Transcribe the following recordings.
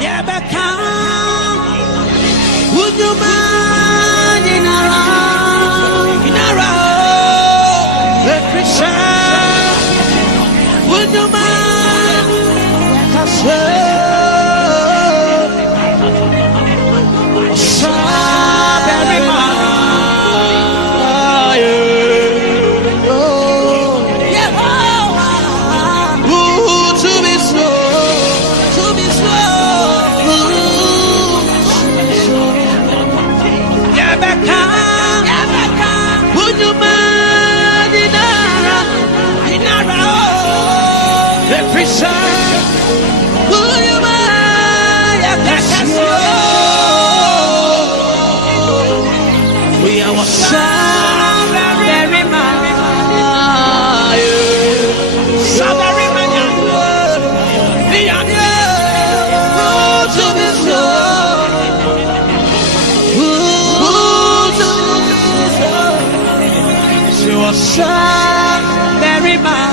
Yeah, back would you mind in a the Christian? Would you mind? Very much.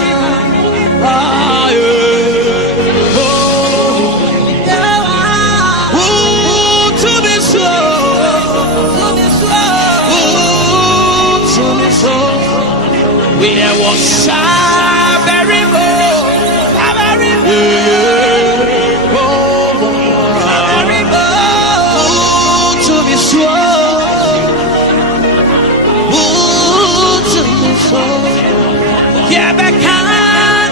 To be slow. We was very to be slow. Yeah, back on.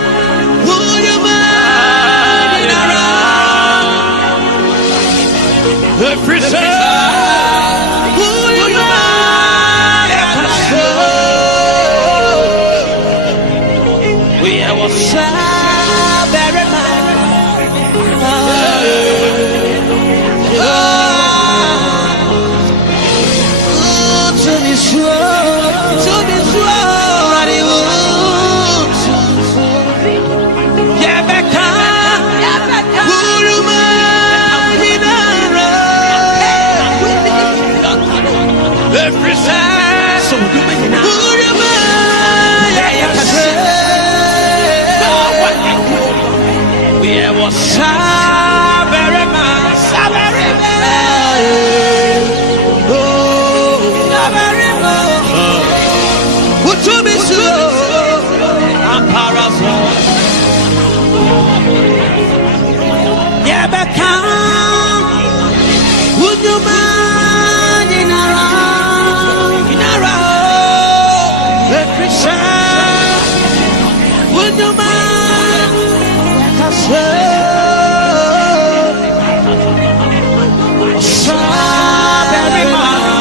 Would you mind around the prison? Would you mind? We was very much. To be slow, to be slow. Yeah, back would you mind in a the Christian? Would you mind? Very much.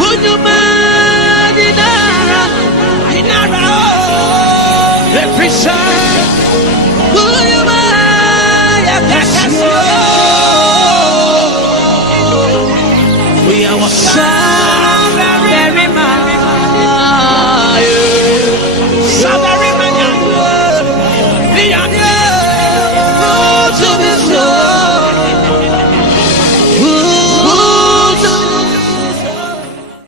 Would you mind in a the Christian?